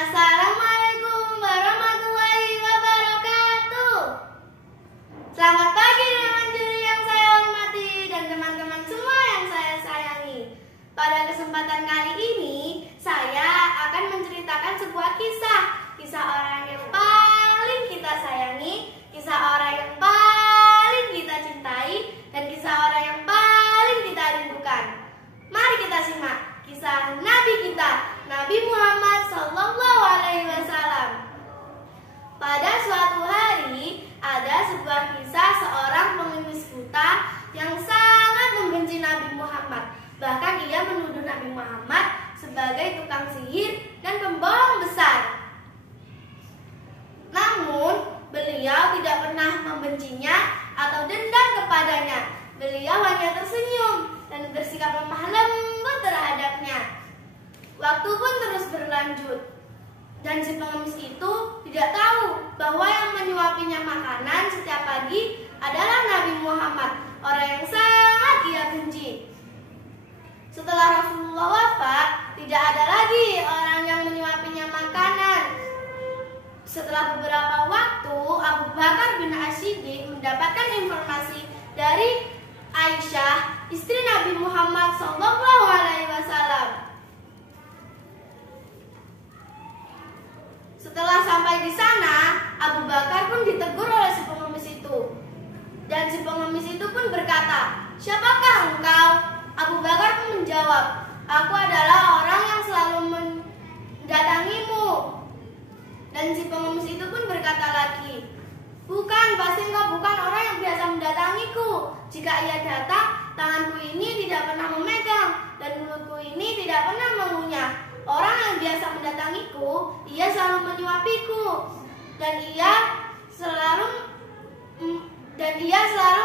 Assalamualaikum warahmatullahi wabarakatuh. Selamat pagi teman juri yang saya hormati dan teman-teman semua yang saya sayangi. Pada kesempatan kali ini, saya akan menceritakan sebuah kisah orang yang paling kita sayangi, kisah orang yang paling kita cintai, dan kisah orang yang paling kita rindukan. Mari kita simak kisah Nabi kita, Nabi Muhammad SAW. Pada suatu hari, ada sebuah kisah seorang pengemis buta yang sangat membenci Nabi Muhammad. Bahkan ia menuduh Nabi Muhammad sebagai tukang sihir dan pembohong besar. Namun, beliau tidak pernah membencinya atau dendam kepadanya. Beliau hanya tersenyum dan bersikap lemah lembut terhadapnya. Waktu pun terus berlanjut, dan si pengemis itu tidak tahu bahwa yang menyuapinya makanan setiap pagi adalah Nabi Muhammad, orang yang sangat ia benci. Setelah Rasulullah wafat, tidak ada lagi orang yang menyuapinya makanan. Setelah beberapa waktu, Abu Bakar bin As-Siddiq mendapatkan informasi dari Aisyah, istri Nabi Muhammad SAW. Setelah sampai di sana, Abu Bakar pun ditegur oleh si pengemis itu. Dan si pengemis itu pun berkata, "Siapakah engkau?" Abu Bakar pun menjawab, "Aku adalah orang yang selalu mendatangimu." Dan si pengemis itu pun berkata lagi, "Bukan, pasti engkau bukan orang yang biasa mendatangiku. Jika ia datang, tanganku ini tidak pernah memegang dan mulutku ini tidak pernah mengunyah. Orang yang biasa mendatangiku, ia selalu menyuapiku dan ia selalu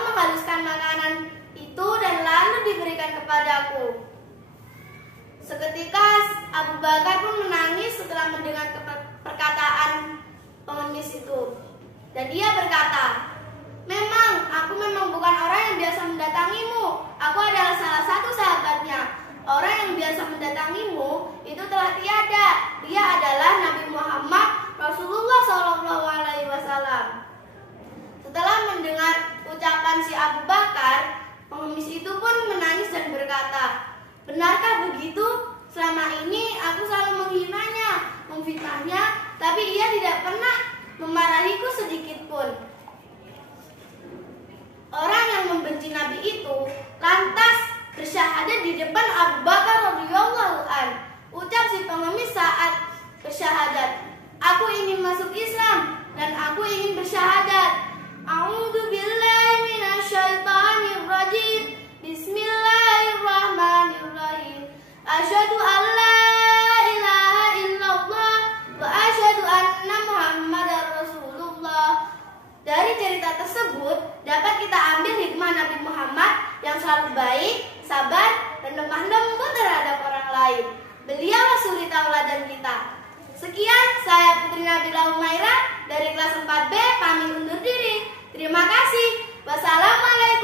menghaluskan makanan itu dan lalu diberikan kepadaku." Seketika Abu Bakar pun menangis setelah mendengar perkataan pengemis itu. Dan ia berkata, Aku memang bukan orang yang biasa mendatangimu. Aku adalah salah satu sahabatnya. Orang yang biasa mendatangimu itu telah tiada. Dia adalah Nabi Muhammad Rasulullah SAW. Setelah mendengar ucapan si Abu Bakar, pengemis itu pun menangis dan berkata, "Benarkah begitu? Selama ini aku selalu menghinanya, memfitnahnya, tapi ia tidak pernah memarahiku sedikit pun." Orang yang membenci Nabi itu lantas bersyahadat di depan Abu Bakar radhiyallahu an. Ucap si pengemis saat bersyahadat, "Aku ingin masuk Islam dan aku ingin bersyahadat. A'udzu billahi minasyaitonir rajim. Bismillahirrahmanirrahim. Asyhadu an la ilaha illallah wa asyhadu anna Muhammadar Rasulullah." Dari cerita tersebut dapat kita ambil hikmah Nabi Muhammad yang selalu baik, sabar, dan lemah lembut terhadap orang lain. Beliau suri tauladan kita. Sekian, saya Putri Nabila Humaira dari kelas 4B pamit undur diri. Terima kasih. Wassalamualaikum.